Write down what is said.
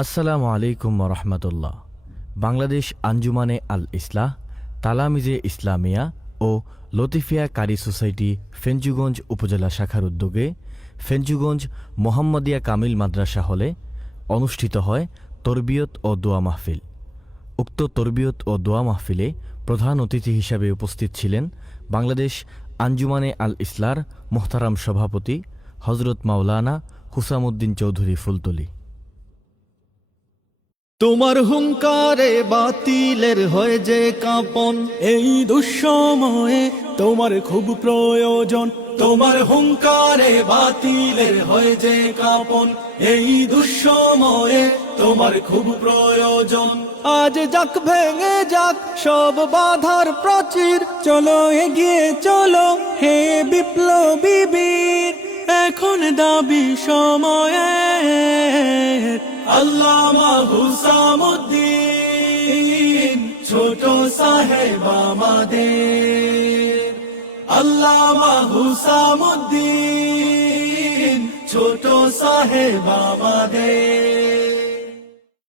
আসসালামু আলাইকুম রহমতুল্লাহ। বাংলাদেশ আঞ্জুমানে আল ইসলাহ, তালামিজে ইসলামিয়া ও লতিফিয়া কারি সোসাইটি ফেঞ্চুগঞ্জ উপজেলা শাখার উদ্যোগে ফেঞ্চুগঞ্জ মোহাম্মদিয়া কামিল মাদ্রাসা হলে অনুষ্ঠিত হয় তরবিয়ত ও দোয়া মাহফিল। উক্ত তরবিয়ত ও দোয়া মাহফিলে প্রধান অতিথি হিসাবে উপস্থিত ছিলেন বাংলাদেশ আঞ্জুমানে আল ইসলাহর মোহতারাম সভাপতি হজরত মাওলানা হুসামউদ্দিন চৌধুরী ফুলতলি। তোমার হুঙ্কারে বাতিলের হয়ে যে কাঁপন, এই দুঃসময়ে তোমার খুব প্রয়োজন। তোমার হুঙ্কারে বাতিলের হয়ে যে কাঁপন, এই দুঃসময়ে তোমার খুব প্রয়োজন। আজ যাক ভেঙে যাক সব বাধার প্রাচীর, চলো এগিয়ে চলো হে বিপ্লবী বীর, এখন দাবি সময়ে। আল্লামা হুসামউদ্দিন ছোট সাহেব আমাদের, আল্লামা হুসামউদ্দিন ছোট সাহেব আমাদের।